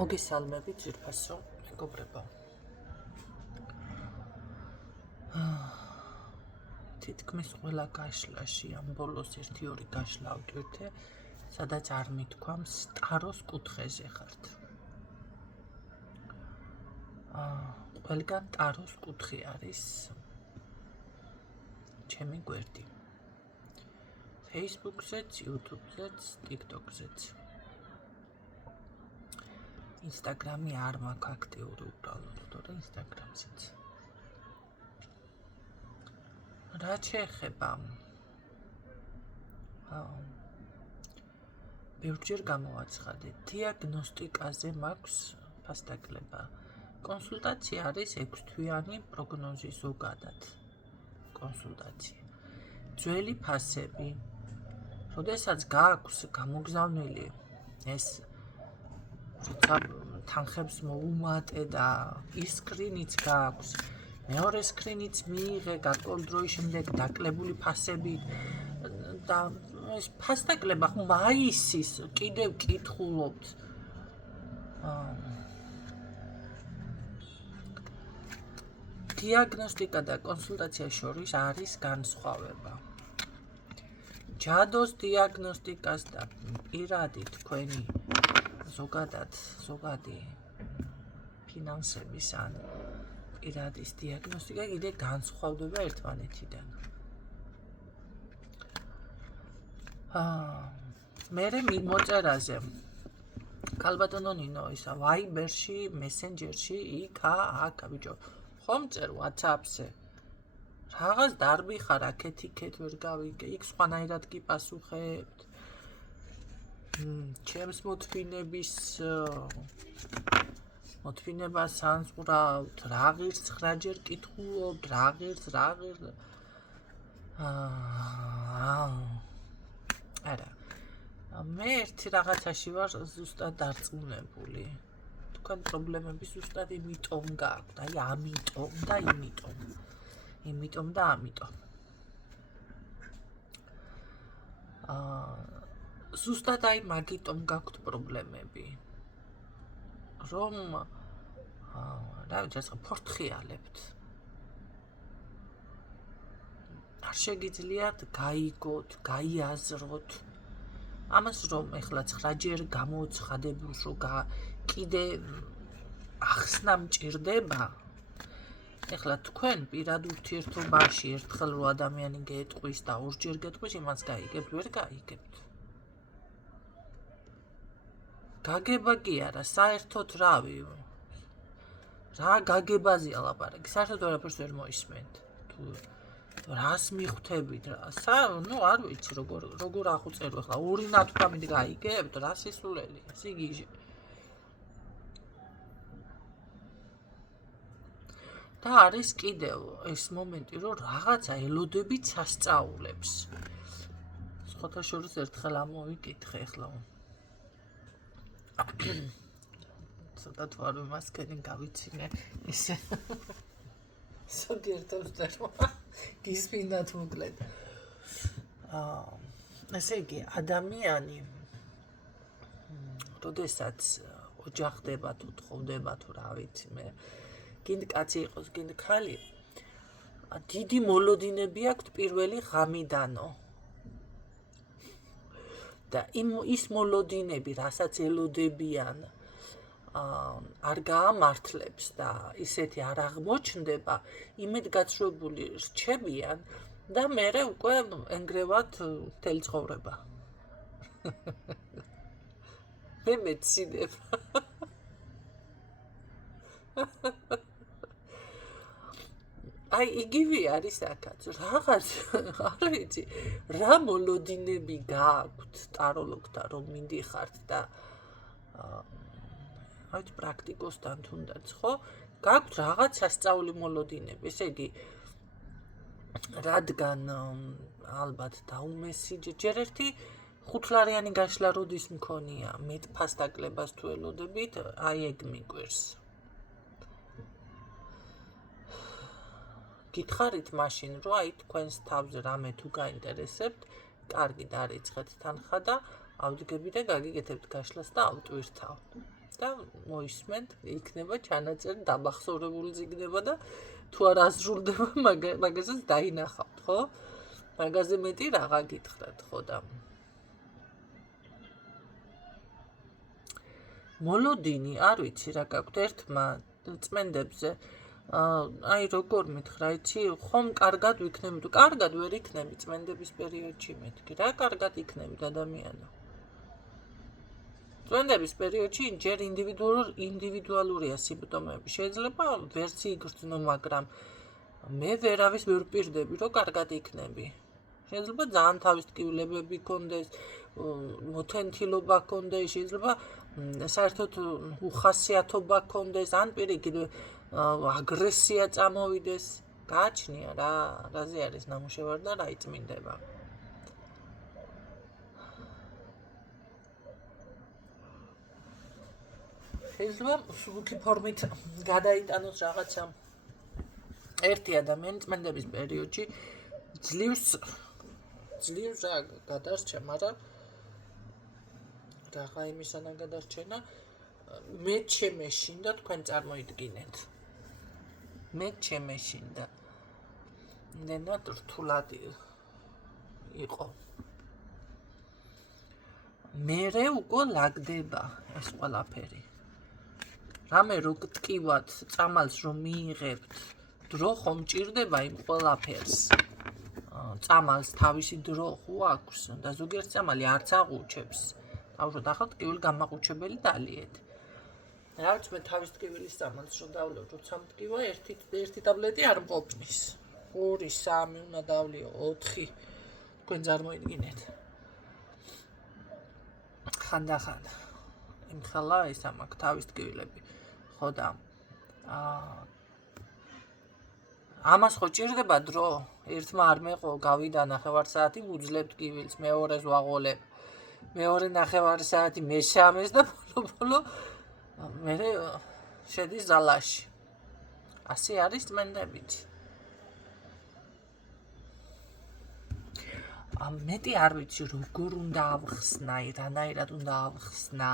მოგესალმებით ძირფასო მეგობრებო. თითქმის ყველა გაშლაში ამ ბოლოს 1-2 გაშლა ავტვირთე, სადაც არ მithქვამს ტაროს კუთხეზე ხართ. ყველგან ტაროს კუთხე არის ჩემი გვერდი. Facebook-ზეც, YouTube-ზეც, TikTok-ზეც. Instagram-ი არ მაქვს აქტიური უბრალოდ, თორე Instagram-ზეც. რა შეეხება? ბევრჯერ გამოვაცხადეთ, დიაგნოსტიკაზე მაქვს ფასდაკლება. კონსულტაცია არის 6 თვიანი პროგნოზი ზოგადად. კონსულტაცია. ძველი ფასები. როდესაც გააქვს გამოგზავნილი ეს როცა თანხებს მოუმატე და ის სკრინიც გააქვს, მეორე სკრინიც მიიღე გარკვეული დროის შემდეგ დაკლებული ფასები და ეს ფასდაკლება ხო მაისის კიდევ კითხულობთ. დიაგნოსტიკა და კონსულტაცია შორის არის განსხვავება. ჯადოს დიაგნოსტიკას და პირადი თქვენი ზოგადი ფინანსების ან პირადის დიაგნოსტიკა კიდე განსხვავდება ერთმანეთიდან. მერე მოწერაზე ქალბატონო ნინო ისა Viber-ში, Messenger-ში, იქ ბიჭო ხომ წერ WhatsApp-ზე რაღაც დარბიხარ აქეთ-იქეთ ვერ გავიგე, იქ სხვანაირად კი პასუხებთ. ჩემს მოთმინებას ანზღვრავთ, რა ღირს 9 ჯერ კითხულობთ, რა ღირს. არა. მე ერთი რაღაცაში ვარ ზუსტად დარწმუნებული. თქვენ პრობლემები ზუსტად იმიტომ გააქვთ, აი ამიტომ და იმიტომ. იმიტომ და ამიტომ. ზუსტად აი მაგიტომ გაქვთ პრობლემები. რომ რა ვიცი, ფორთხიალებთ. არ შეგიძლიათ გაიგოთ, გაიაზროთ. ამას რომ ეხლა 9 ჯერ გამოცხადებულს რომ კიდე ახსნა მჭირდება. ეხლა თქვენ პირად ურთიერთობაში ერთხელ რო ადამიანი გეტყვის და ორჯერ გეტყვის, იმას გაიგებთ, ვერ გაიგებთ. გაგება კი არა, საერთოდ რა გაგებაზეა ლაპარაკი, საერთოდ ვერაფერს ვერ მოისმენთ. თუ რას მიხვდებით, არ ვიცი როგორ ახუწერო ახლა 2 ნათქვამით გაიგებთ, რა სისულელია, სიგიჟე. და არის კიდევ ეს მომენტი, რომ რაღაცა ელოდებით სასწაულებს. სხვათა შორის ერთხელ ამოვიკითხე ახლა. ცოტა თუ არ ვიმასკენი გავიცინე ისე. ზოგიერთებს გისმინდათ მოკლედ. ესე იგი, ადამიანი როდესაც ოჯახდება თუ თხოვდება თუ რა ვიცი მე გინდ კაცი იყოს, გინდ ქალი, დიდი მოლოდინები აქვთ პირველი ღამიდანო. და ის მოლოდინები, რასაც ელოდებიან, არ გაამართლებს და ისეთი არ აღმოჩნდება, იმედგაცრუებული რჩებიან და მერე უკვე ენგრევათ მთელი ცხოვრება. მე მეცინებ. აი იგივე არის აქაც, რაღაც არ ვიცი, რა მოლოდინები გააქვთ ტაროლოგთან რომ მიდიხართ და აი პრაქტიკოსთან თუნდაც, ხო? გააქვთ რაღაც სასწაული მოლოდინები, ესე იგი რადგან ალბათ დაუმესიჯეთ, ჯერ ერთი 5-ლარიანი გაშლა როდის მქონია, მეტ ფასდაკლებას თუ ელოდებით, აი ეგ მიგვერს. გითხარით მაშინ, რომ აი თქვენს თავზე რამე თუ გაინტერესებთ, კარგი დარიცხეთ თანხა და ავდგები და გაგიგეთებთ გაშლას და ავტვირთავ. და მოისმენთ, იქნება ჩანაწერი დამახსოვრებულიც იქნება და თუ არ ასრულდება, მაგასაც დაინახავთ, ხო? მაგაზე მეტი რაღა გითხრათ, ხო და მოლოდინი, არ ვიცი რა გაქვთ ერთმა წმენდებზე. აი როგორ მითხრა, იცი, ხომ კარგად ვიქნები, თუ კარგად ვერ იქნები წმენდების პერიოდში მეთქი, რა კარგად იქნებით ადამიანო. წმენდების პერიოდში ჯერ ინდივიდუალურია სიმპტომები. შეიძლება ვერც იგრძნო, მაგრამ მე ვერავის ვერ ვპირდები, რომ კარგად იქნები. შეიძლება ძალიან თავისტკივილებები გქონდეს, მოთენთილობა გქონდეს, შეიძლება საერთოდ უხასიათობა გქონდეს, ან პირიქით აგრესია წამოვიდეს. გააჩნია რაზე არის ნამუშევარი და რა იწმინდება. შეიძლება სულუქი ფორმით გადაიტანოს რაღაცა. ერთი ადამიანი წმენდების პერიოდში ძლივს რა გადარჩა, მაგრამ რაღა იმისანა გადარჩენა, მე შემეშინდა თქვენ წარმოიდგინეთ. მე შემეშინდა. ნენად რთულად იყო. მერე უკვე ლაგდება ეს ყველაფერი. რამე რო გტკივათ წამალს რომ მიიღებთ, დრო ხომ ჭირდება იმ ყველაფერს. წამალს თავისი დრო ხო აქვს და ზოგიერთ წამალი არც აღუჩებს. თავშოთ ახლა ტკივილი გამაყუჩებელი დალიეთ. რაც მე თავის ტკივილის წამალს რო დავლევ, როცა მტკივა, ერთი ტაბლეტი არ მყოფნის. 2, 3 უნდა დავლიო, 4. თქვენ წარმოიდგინეთ. ხანდახან იმხელა ეს ამაკ თავის ტკივილები. ხო და ამას ხო ჭირდება დრო? ერთმა არ მეყო, გავიდა 9 საათი ვუძლებ ტკივილს, მეორეს ვაღოლებ. მეორე 9 საათი მესამეს და ბოლო მე შედის ზალაში. ასე არის წმენდებით. მეტი არ ვიცი როგორ უნდა ავხსნა, რანაირად უნდა ავხსნა.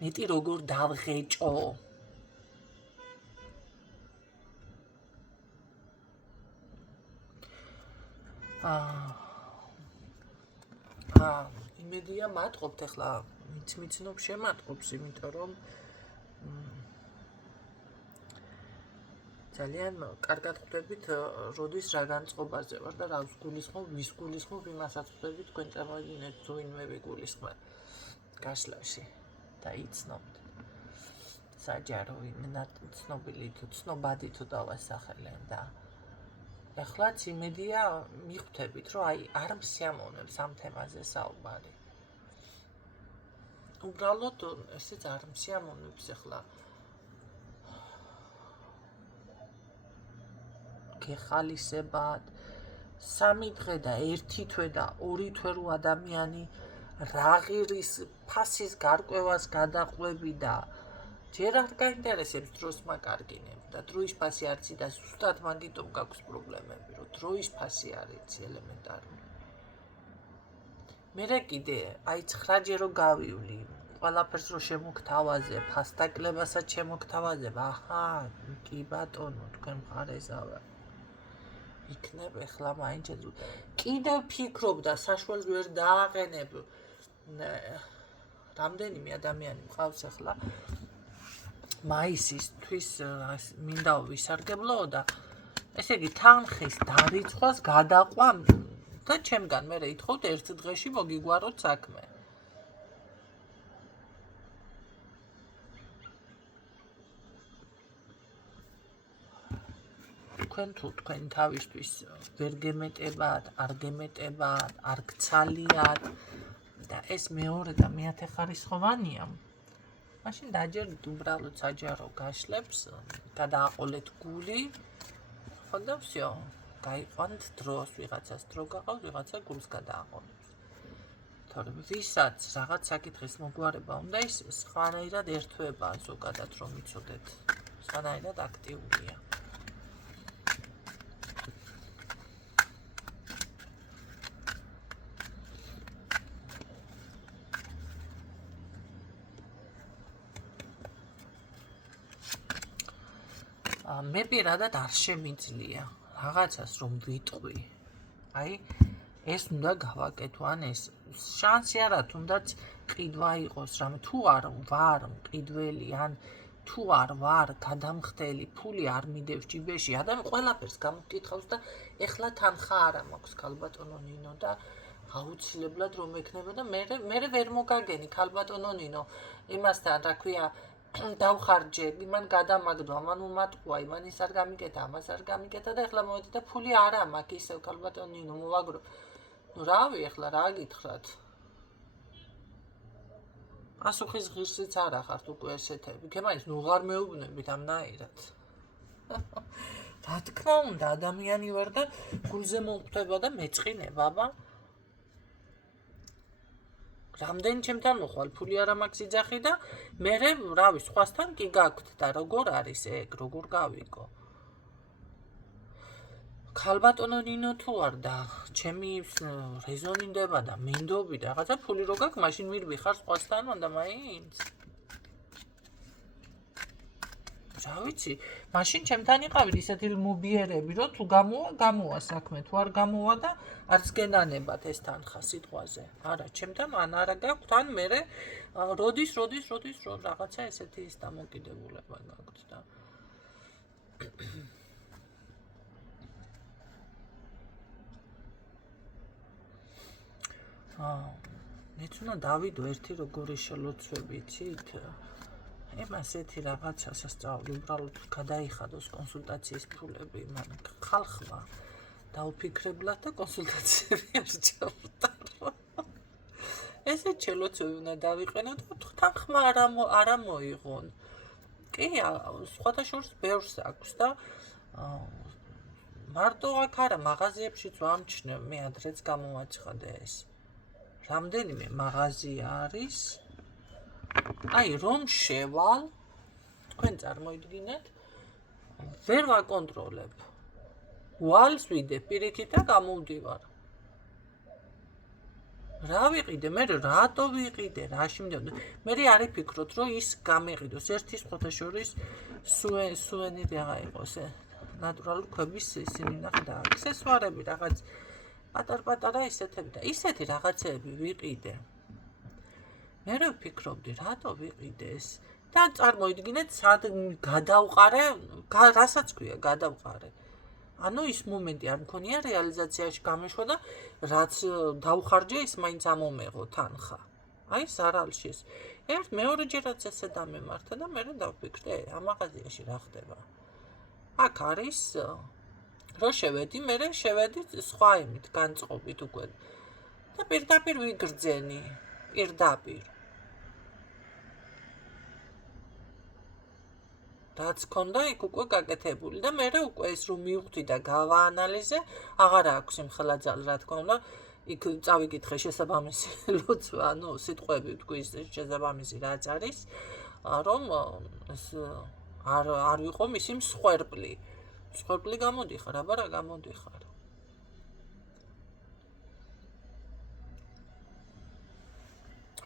მეტი როგორ დავღეჭო. იმედია მატყობთ ახლა მიცნობ შემატყობს, იმიტომ რომ ძალიან კარგად ხვდებით, როდის რა განწყობაზე ვარ და რას გულისხმობ, ვის გულისხმობ, იმასაც ხვდებით, თქვენ წარმოიდგინეთ, თუ ვინმე ვიგულისხმე გაშლაში და იცნობთ. საჯარო ცნობილი თუ ცნობადი თუ დავასახელენ და ახლაც იმედია მიხვდებით, რომ აი არ მსიამოვნებს ამ თემაზე საუბარი. უბრალოდ ესეც არ მსიამოვნებს ახლა. გეხალისებად 3 დღე და 1 თვე და 2 თვე რო ადამიანი რაღირის ფასის გარკვევას გადაყვები და ჯერ არ გაინტერესებს დროს მაგარგინებ და დროის ფასი არ იცი და ზუსტად მაგიტომ გაქვს პრობლემები, რომ დროის ფასი არ იცი ელემენტარული. მერე კიდე აი 9 ჯერო გავივლი, ყველაფერს რო შემოგთავაზებ, ფასტაკლებასაც შემოგთავაზებ, აჰა, კი ბატონო, თქვენ მხარესავე. იქნებ ახლა მაინც კიდევ ფიქრობ და საშუალს ვერ დააყენებ. რამდენიმე ადამიანი მყავს ახლა მაისისთვის მინდა ვისარგებლო და ესე იგი თანხის დარიცხვას გადაყვა და ჩემგან მე ითხოვთ 1 დღეში მოგიგვაროთ საქმე. თქვენ თუ თქვენ თავისთვის ვერ გემეტებათ, არ გემეტებათ, არ გცალიათ და ეს მეორე და მეათე ხარისხოვანია. მაშინ დაჯერდით უბრალოდ საჯარო გაშლებს, გადააყოლეთ გული, ხო და всё, გაიყვანთ დროს, ვიღაცას დრო გაყავს, ვიღაცა გულს გადააყოლებს. თორემ ვისაც რაღაც საკითხის მოგვარება უნდა, ის სხვანაირად ერთვება ზოგადად რომ იცოდეთ, სხვანაირად აქტიურია. მე პირადად არ შემიძლია რაღაცას რომ ვიტყვი. აი ეს უნდა გავაკეთო, ან ეს შანსი არა, თუნდაც ყიდვა იყოს რამე, თუ არ ვარ მყიდველი, ან თუ არ ვარ გადამხდელი, ფული არ მიდევს ჯიბეში, ადამიანი ყველაფერს გამოგკითხავს და ეხლა თანხა არა მაქვს ქალბატონო ნინო და აუცილებლად რომ ექნება და მე ვერ მოგაგენი ქალბატონო ნინო იმასთან რა ქვია დავხარჯები, მან გადამაგდვა, მან უმატყუა, იმან ის არ გამიკეთა, ამას არ გამიკეთა და ეხლა მოვედი და ფული არა მაქვს ისევ ქალბატონო ნინო მოვაგრო. ნუ რავი, ეხლა რა გითხრათ? პასუხის ღირსიც არ ახართ უკვე ესეთები. გემაის ნუ ვარ მეუბნებით ამნაირად. რა თქმა უნდა, ადამიანი ვარ და გულზე მომხვდება და მეწყინება, აბა. რამდენი ჩემთან მოხვალ, ფული არა მაქვს იძახი და მე რავი, სხვასთან კი გაქვთ და როგორ არის ეგ, როგორ გავიგო? ქალბატონო ნინო თუ არ და ჩემი რეზონი ნდება და მინდობი და რაღაცა ფული რო გაქვს, მაშინ მირბიხარ სხვასთან და მაინც. რა ვიცი, მაშინ ჩემთან იყავით ისეთი მობიერები, რომ თუ გამოვა საქმე, თუ არ გამოვა და არც გენანებათ ეს თანხა სიტყვაზე. არა, ჩემთან ან არა გაქვთ, ან მე როდის რაღაცა ესეთი ის დამოკიდებულება გაქვთ და მეც უნდა დავიდო ერთი როგორი შელოცვები, იცით? ემას ეთი რაღაცა სასწაული, უბრალოდ გადაიხადოს კონსულტაციის ფულები, მან ხალხმა დაუფიქრებლად და კონსულტაციები არ ჩავტარო. ესეთ შელოცვები უნდა დავიყენო და თანხმა არა მოიღონ. კი, სხვათა შორის ბევრს აქვს და მარტო აქ არა, მაღაზიებშიც ვამჩნევ, მე ადრეც გამოვაცხადე ეს. რამდენიმე მაღაზია არის. აი, რომ შევალ, თქვენ წარმოიდგინეთ, ვერ ვაკონტროლებ. ვალს ვიდებ პირიქით და გამოვდივარ. რა ვიყიდე, მე რატო ვიყიდე, რაში მიდევდი? მე არ იფიქროთ, რომ ის გამეყიდოს. ერთი სხვათა შორის სუვენირი აღა იყოს, ნატურალური ქვების ისინი ნახე და აქსესუარები რაღაც პატარ-პატარა ისეთები და ისეთი რაღაცეები ვიყიდე. მე ვფიქრობდი, რატო ვიყიდე ეს? და წარმოიდგინეთ, სად გადავყარე, რასაც ქვია, გადავყარე. ანუ ის მომენტი არ მქონია რეალიზაციაში გამეშვა და რაც დავხარჯე, ის მაინც ამომეღო თანხა. აი, სარალში. მეორეჯერაც ესე დამემართა და მე დავფიქრე, ამ მაღაზიაში რა ხდება. აქ არის რო შევედი, მე შევედი სხვა იმით, განწყობით უკვე. და პირდაპირ ვიგრძენი, პირდაპირ. რაც ქონდა იქ უკვე გაკეთებული და მე უკვე ეს რომ მივხვდი და გავაანალიზე, აღარ აქვს იმხელა ძალ, რა თქმა უნდა, იქ წავიკითხე შესაბამისი ლოცვა, ანუ სიტყვები თქვი შესაბამისი რაც არის, რომ ეს არ ვიყო მისი მსხვერპლი. მსხვერპლი გამოდიხარ, აბა რა გამოდიხარ.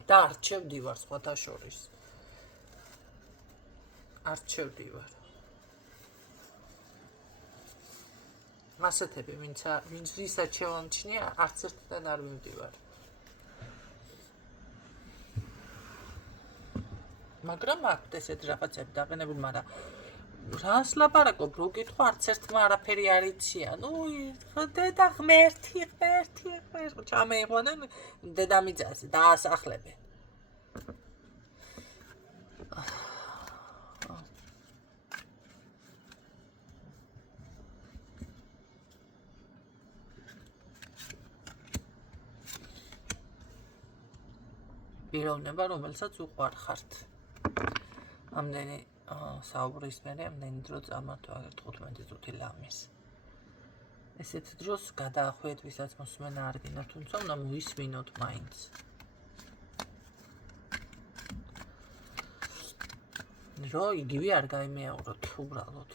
და არჩევდივარ სხვათა შორის. არჩევდივარ. ასეთები, ვინც ვისაც შევამჩნია, არც ერთთან არ ვიმდივარ. მაგრამ აქვთ ესეთ რაღაცები დაყენებული, მაგრამ რას ლაპარაკობ, რო კითხო, არც ერთმა არაფერი არ იციან. დედა ღმერთი, ჩამეიყვანა დედამიწაზე, დაასახლებენ. პიროვნება, რომელსაც უყვარხართ. ამდენი საუბრის მერე, ამდენი დრო წამართვა 15 წუთი ლამის. ესეთ დროს გადაახვიეთ, ვისაც მოსმენა არ გინდათ, თუმცა უნდა მოისმინოთ მაინც. რო იგივე არ გაიმეაუროთ, უბრალოდ.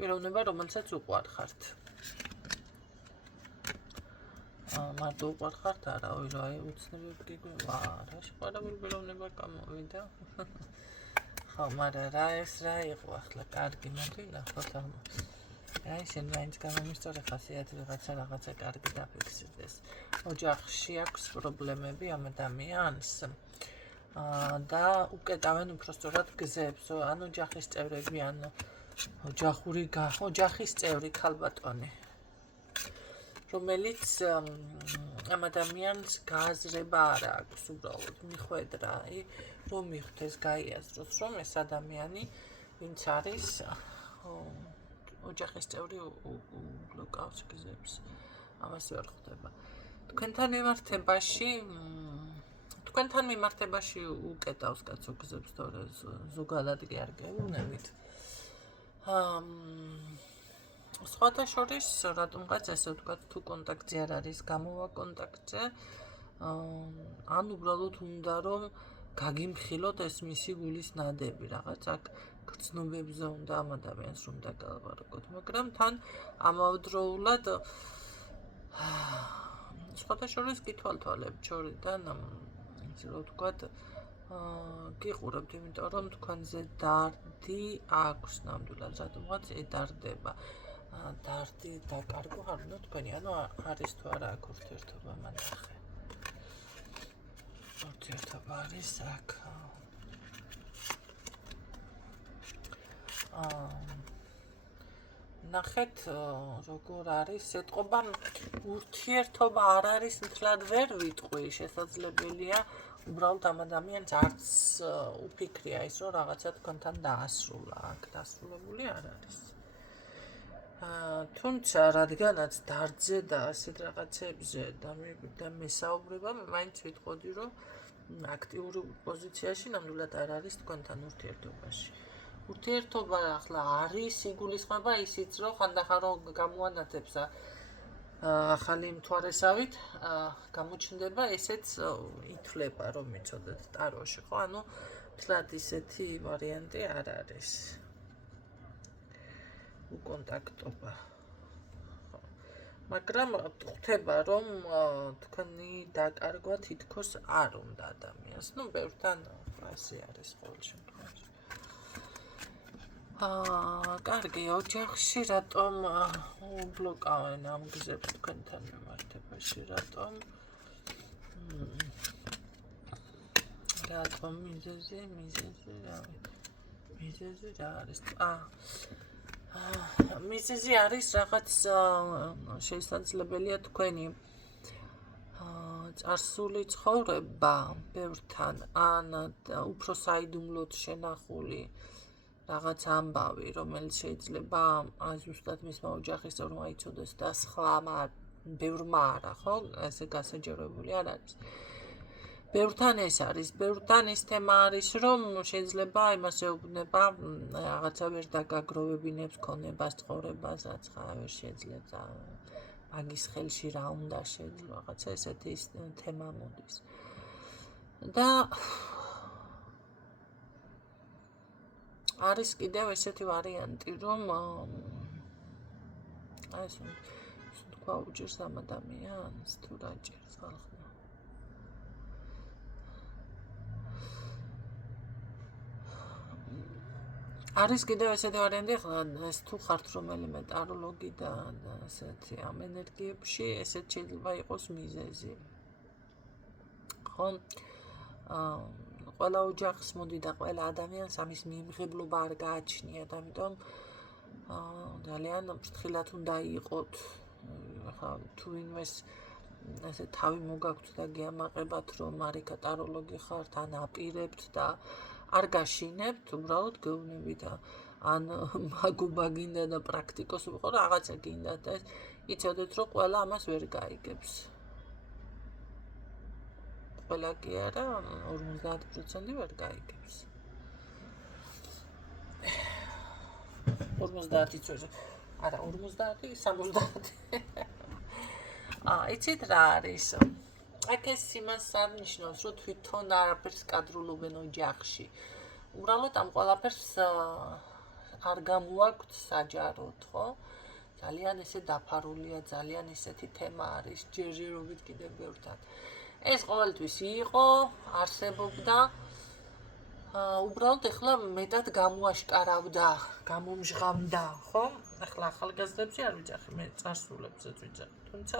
პიროვნება, რომელსაც უყვარხართ. მარტო უყვარხართ არა, აი უცნებები გიგო, რა შეყვარებული პიროვნება გამოვიდა. ხო, მაგრამ რა ეს რა იყო ახლა კარგი მოდი ნახოთ ამ. აი შენ მაინც გამომისწორე ხასიათი რაღაცა კარგი დაფიქსირდეს. ოჯახში აქვს პრობლემები ამ ადამიანს. და უკეტავენ უпростоრად გზებს, ანუ ოჯახის წევრები, ანუ ოჯახის წევრი ქალბატონი. რომელიც ამ ადამიანს გააზრება არ აქვს უბრალოდ მიხვედრა, რომ მიხვდეს გაიაზროს, რომ ეს ადამიანი ვინც არის ოჯახის წევრი უბლოკავს გზებს. ამას ვერ ხვდება. თქვენთან მიმართებაში უკეტავს კაცო გზებს, თორე ზოგადად კი არ გეუბნებით. სხვათა შორის რატომღაც ესე ვთქვათ, თუ კონტაქტზე არ არის, გამოვა კონტაქტზე, ან უბრალოდ უნდა რომ გაგიმხილოთ ეს მისი გულის ნადები, რაღაც აქ გრძნობებზე უნდა ამ ადამიანს რომ დაგალაპარაკოთ, მაგრამ თან ამავდროულად სხვათა შორის გითვალთვალებთ შორიდან, ისე რომ ვთქვათ, გიყურებთ, იმიტომ რომ თქვენზე დარდი აქვს ნამდვილად, რატომღაც ედარდება. დარდი დაკარგო არ უნდა თქვენი, ანუ არის თუ არა აქ ურთიერთობა მანახე. ურთიერთობა არის აქ. ნახეთ როგორ არის, ეთყობა ურთიერთობა არ არის მთლად ვერ ვიტყვი, შესაძლებელია უბრალოდ ამ ადამიანს არც უფიქრია ის, რომ რაღაცა თქვენთან დაასრულა, აქ დასრულებული არ არის. თუმცა რადგანაც დარდზე და ასეთ რაღაცებზე და მესაუბრება, მე მაინც ვიტყოდი, რომ აქტიურ პოზიციაში ნამდვილად არ არის თქვენთან ურთიერთობაში. ურთიერთობა ახლა არის, იგულისხმება ისიც, რომ ხანდახან რომ გამოანათებს ახალი მთვარესავით, გამოჩნდება, ესეც ითვლება, რომ მიცოდეთ ტაროში, ხო? ანუ თლად ისეთი ვარიანტი არ არის. უკონტაქტობა. მაგრამ ხვდება, რომ თქვენი დაკარგვა თითქოს არ უნდა ადამიანს. ნუ ბევრთან ასე არის ყოველ შემთხვევაში. კარგი, ოჯახში რატომ უბლოკავენ ამ გზებს თქვენთან მიმართებაში, რატომ მიზეზი რა არის? მიზეზი არის რაღაც შესაძლებელია თქვენი წარსული ცხოვრება ბევრთან, ან უფრო საიდუმლოდ შენახული რაღაც ამბავი, რომელიც შეიძლება ზუსტად მისმა ოჯახის წევრმა იცოდეს და სხვა ბევრმა არა, ხო? ესე გასაჯეროებული არ არის. ბევრთან ეს არის, ბევრთან ის თემა არის, რომ შეიძლება იმას ეუბნება, რაღაცა ვერ დაგაგროვებინებს ქონებას, ცხოვრებას, რაც ვერ შეძლებს, მაგის ხელში რა უნდა შეძლო, რაღაცა ესეთი თემა მოდის. და არის კიდევ ესეთი ვარიანტი, რომ ეს თქვა უჭირს ამ ადამიანს, თუ რა ჭირს ხალხმა. არის კიდევ ესეთი ვარიანტი, ეს თუ ხართ რომელიმე ტაროლოგი და ასეთი ამ ენერგიებში, ესეც შეიძლება იყოს მიზეზი. ხო? ყველა ოჯახს მოდი და ყველა ადამიანს ამის მიემღებლობა არ გააჩნიათ, ამიტომ ძალიან ფრთხილად უნდა იყოთ. ხა თუ ვინმეს ესე თავი მოგაქვთ და გიამაყებათ, რომ მარიკა ტაროლოგი ხართ, ან აპირებთ და არ გაშინებთ, უბრალოდ გეუბნებით, ან მაგობა გინდა და პრაქტიკოსი ვიყო, რაღაცა გინდა და იცოდეთ, რომ ყველა ამას ვერ გაიგებს. ყველა კი არა, 50% ვერ გაიგებს. 50-იც ვერ, არა, 50, 70. იცით რა არის? აქ ეს იმას არ ნიშნავს, რომ თვითონ არაფერს კადრულობენ ოჯახში. უბრალოდ ამ ყველაფერს არ გამოაქვთ საჯაროდ, ხო? ძალიან ესე დაფარულია, ძალიან ესეთი თემა არის, ჯერჯერობით კიდევ ბევრთან. ეს ყოველთვის იყო, არსებობდა უბრალოდ ეხლა მეტად გამოაშკარავდა, გამომჟღავნდა, ხო? ეხლა ახალგაზრდებში არ ვიძახი, მე წარსულებზეც ვიძახი. თუმცა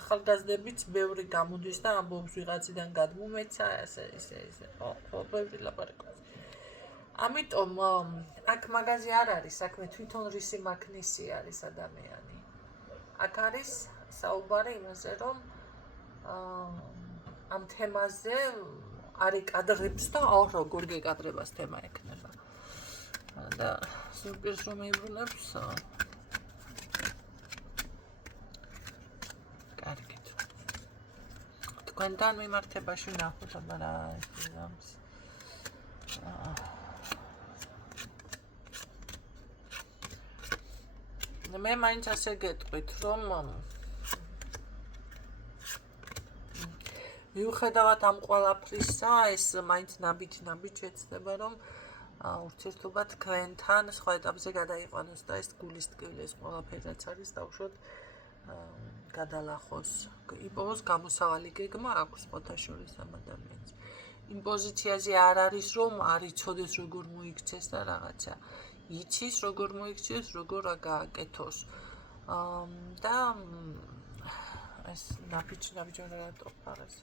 ახალგაზრდებიც ბევრი გამოდის და ამბობს ვიღაციდან გადმომეცა, ესე, ხო, ბევრი ლაპარაკობს. ამიტომ აქ მაღაზი არ არის, საქმე თვითონ რისი მაქნისი არის ადამიანი. აქ არის საუბარი იმაზე, რომ ამ თემაზე არ იკადრებს და როგორ გეკადრებას თემა ექნება. და სურპირს რომ ეიბრუნებს კარგით. თქვენთან მიმართებაში ნახოთ აბა რა ის მე მაინც ასე გეტყვით, რომ მიუხედავად ამ ყველაფრისა, ეს მაინც ნაბიჯ შეცდება, რომ ურთიერთობა თქვენთან სხვა ეტაპზე გადაიყვანოს და ეს გულის ტკივილი ეს ყველაფერი რაც არის დაუშვათ გადალახოს. იპოვოს გამოსავალი გეგმა აქვს სხვათა შორის ამ ადამიანს. იმ პოზიციაზე არ არის, რომ არ იცოდეს როგორ მოიქცეს და რაღაცა. იცის როგორ მოიქცეს, როგორ გააკეთოს. და ეს ნაბიჯი რატო არის?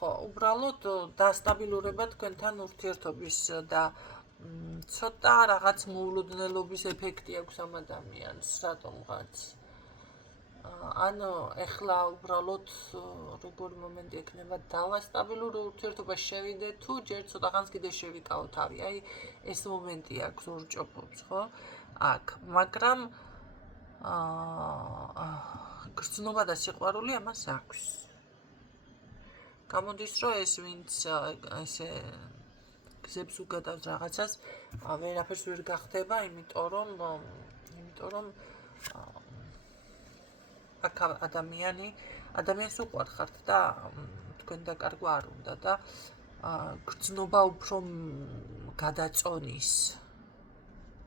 ხო, უბრალოდ დასტაბილურება თქვენთან ურთიერთობის და ცოტა რაღაც მოულოდნელობის ეფექტი აქვს ამ ადამიანს, რატომღაც. ანუ ეხლა უბრალოდ როგორი მომენტი ექნება დავასტაბილურ ურთიერთობაში შევიდე თუ ჯერ ცოტა ხანს კიდე შევიკავო თავი. აი ეს მომენტი აქვს ორჭოფობს, ხო? აქ, მაგრამ გრძნობა და სიყვარული ამას აქვს. გამოდის რომ ეს ვინც ესე გზებს უგადავს რაღაცას, ვერაფერს ვერ გახდება, იმიტომ რომ აქ ადამიანს უყვარხართ და თქვენ დაკარგვა არ უნდა და გრძნობა უფრო გადაწონის.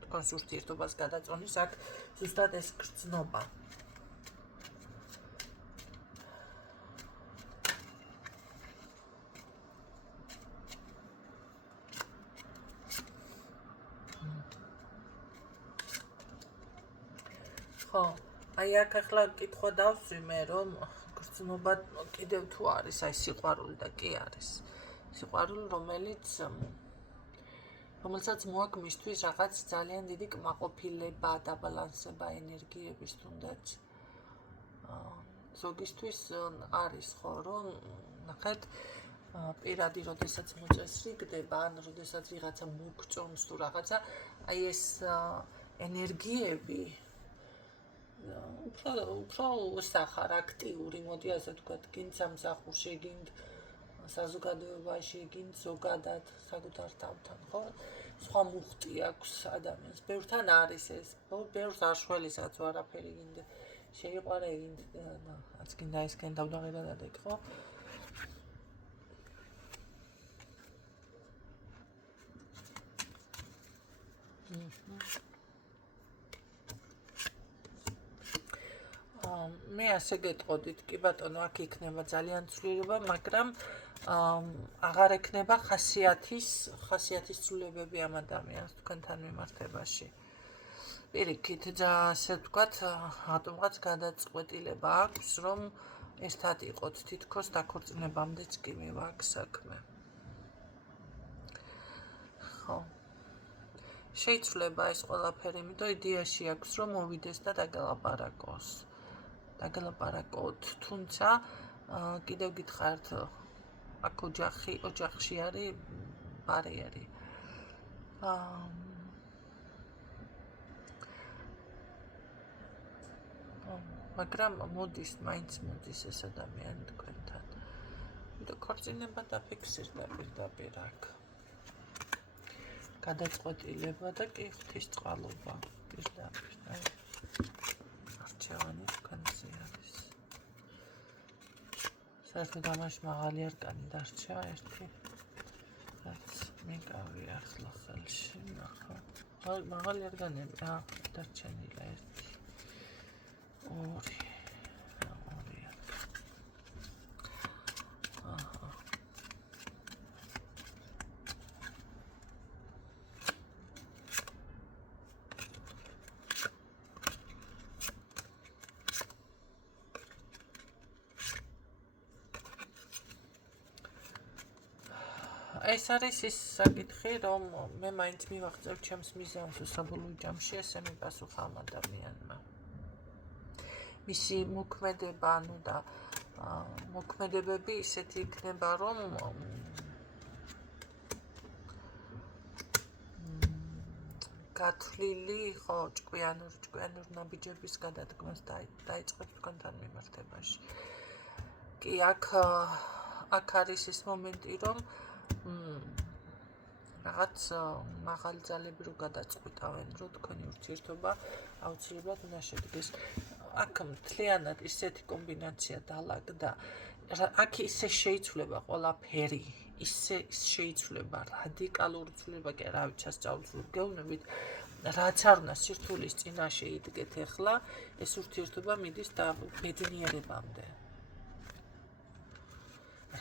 თქვენს ურთიერთობას გადაწონის აქ ზუსტად ეს გრძნობა. ხო, აი აქ ახლა კითხვა დავსვი მე, რომ გრძნობა კიდევ თუ არის, აი სიყვარული და კი არის. სიყვარული, რომელსაც მოაქვს მისთვის რაღაც ძალიან დიდი კმაყოფილება, დაბალანსება ენერგიების თუნდაც. ზოგისთვის არის ხო, რომ ნახეთ, პირადი როდესაც მოწესრიგდება, ან როდესაც ვიღაცა მოგწონს თუ რაღაცა, აი ეს ენერგიები უფრო სახარაქტიური, მოდი ასე ვთქვათ, გინდ სამსახურში, გინდ საზოგადოებაში, გინდ ზოგადად საკუთარ თავთან, ხო? სხვა მუხტი აქვს ადამიანს. ბევრთან არის ეს, ბევრს არშველისაც არაფერი გინდ შეიყვარე, რაც გინდა ისკენ დავდაღირადადეკ, ხო? მე ასე გეტყოდით, კი ბატონო, აქ იქნება ძალიან ცვლილება, მაგრამ აღარ ექნება ხასიათის ცვლილებები ამ ადამიანს თქვენთან მიმართებაში. პირიქით, ასე ვთქვათ, რატომღაც გადაწყვეტილება აქვს, რომ ერთად იყოთ, თითქოს დაქორწინებამდეც კი მივაქვს საქმე. ხო. შეიცვლება ეს ყველაფერი, იმიტომ იდეაში აქვს, რომ მოვიდეს და დაგელაპარაკოთ, თუმცა კიდევ გითხართ, აქ ოჯახში არის ბარიერი. მაგრამ მაინც მოდის ეს ადამიანი თქვენთან. იმიტომ ქორწინება დაფიქსირდა პირდაპირ აქ. გადაწყვეტილება და კი ღვთისწყალობა პირდაპირ. არჩევანი თქვენზე არის. საერთოდ ამაში მაღალი არკანი დარჩა ერთი. რაც მეკავი ახლა ხელში ნახო. მაღალი არკანები, დარჩენილა ერთი. ორი. ეს არის ის საკითხი, რომ მე მაინც მივაღწევ ჩემს მიზანს საბოლოო ჯამში, ესე მიპასუხა ამ ადამიანმა. მისი მოქმედება, ანუ და მოქმედებები ისეთი იქნება, რომ გათვლილი, ხო, ჭკვიანურ ნაბიჯების გადადგმას დაიწყებს თქვენთან მიმართებაში. კი, აქ არის ის მომენტი, რომ რაღაც მაღალი ძალები რო გადაწყვიტავენ, რომ თქვენი ურთიერთობა აუცილებლად უნდა შეგდეს. აქ მთლიანად ისეთი კომბინაცია დალაგდა, აქ ისე შეიცვლება ყველაფერი, ისე შეიცვლება რადიკალური ცვლილება, კი რა ვიცი, სასწაულს გეუბნებით, რაც არ უნდა სირთულის წინაშე იდგეთ ახლა, ეს ურთიერთობა მიდის ბედნიერებამდე.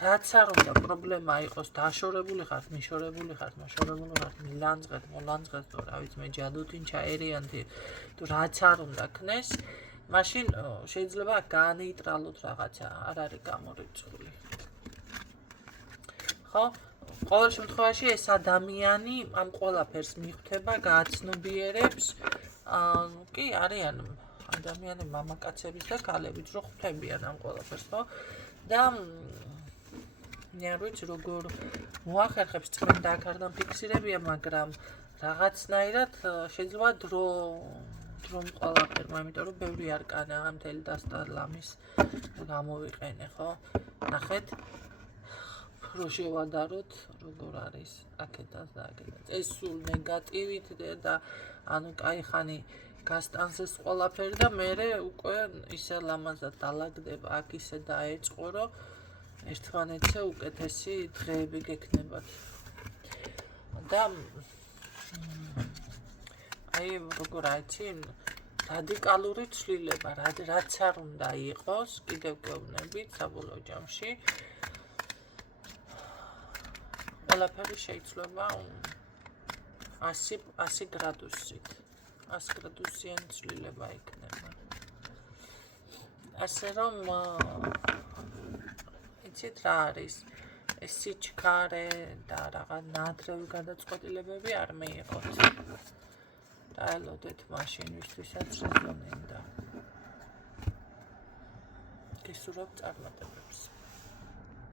რაც არ უნდა პრობლემა იყოს, დაშორებული ხართ, მიშორებული ხართ, მოშორებული ხართ, მილანძღეთ, მოლანძღეთ, თუ რა ვიცი, მე ჯადუთინ ჩაერიანთი, თუ რაც არ უნდა ქნეს, მაშინ შეიძლება განეიტრალოთ რაღაცა, არ არის გამორიცხული. ხო? ყოველ შემთხვევაში ეს ადამიანი ამ ყველაფერს მიხვდება, გააცნობიერებს, კი, არიან ადამიანები მამაკაცების და ქალებიც, რო ხვდებიან ამ ყველაფერს, ხო? და არ ვიცი როგორ მოახერხებს წმინდა აქ არ დამფიქსირებია, მაგრამ რაღაცნაირად შეიძლება დრო ყველაფერმა, იმიტომ რომ ბევრი არკანა მთელი დასტალამის გამოვიყენე, ხო? ნახეთ, რო შევადაროთ, როგორ არის აქედან და აქედან. ეს სულ ნეგატივით და ანუ კაიხანი გასტანსეს ყველაფერი და მერე უკვე ისე ლამაზად დალაგდება, აქ ისე დაეწყო, რომ ერთმანეთზე უკეთესი დღეები გექნებათ. და აი როგორ აიცი, რადიკალური ცვლილება, რაც არ უნდა იყოს, კიდევ გეუბნებით საბოლოო ჯამში. ყველაფერი შეიცვლება 100 გრადუსით. 100 გრადუსიანი ცვლილება იქნება. ასე რომ იცით რა არის? ეს სიჩქარე და რაღაც ნადრევი გადაწყვეტილებები არ მიიღოთ. დაელოდეთ მაშინ ვისთვისაც რეზონენდა. გისურვებთ წარმატებებს.